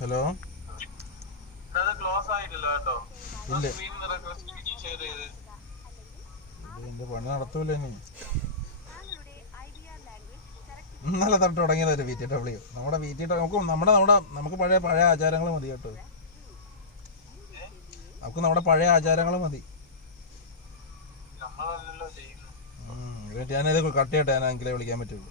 Hello. ഇല്ല, എന്റെ പണി നടത്തൂല ഇനി. ഇന്നലെ തൊട്ട് തുടങ്ങിയതൊരു VTW. നമ്മുടെ VTW നമുക്ക് പഴയ ആചാരങ്ങൾ മതി കേട്ടോ. നമുക്ക് നമ്മുടെ പഴയ ആചാരങ്ങൾ മതി. ഞാനിത് കട്ട് ചെയ്യട്ടെ, ഞാൻ എങ്കിലേ വിളിക്കാൻ പറ്റുള്ളൂ.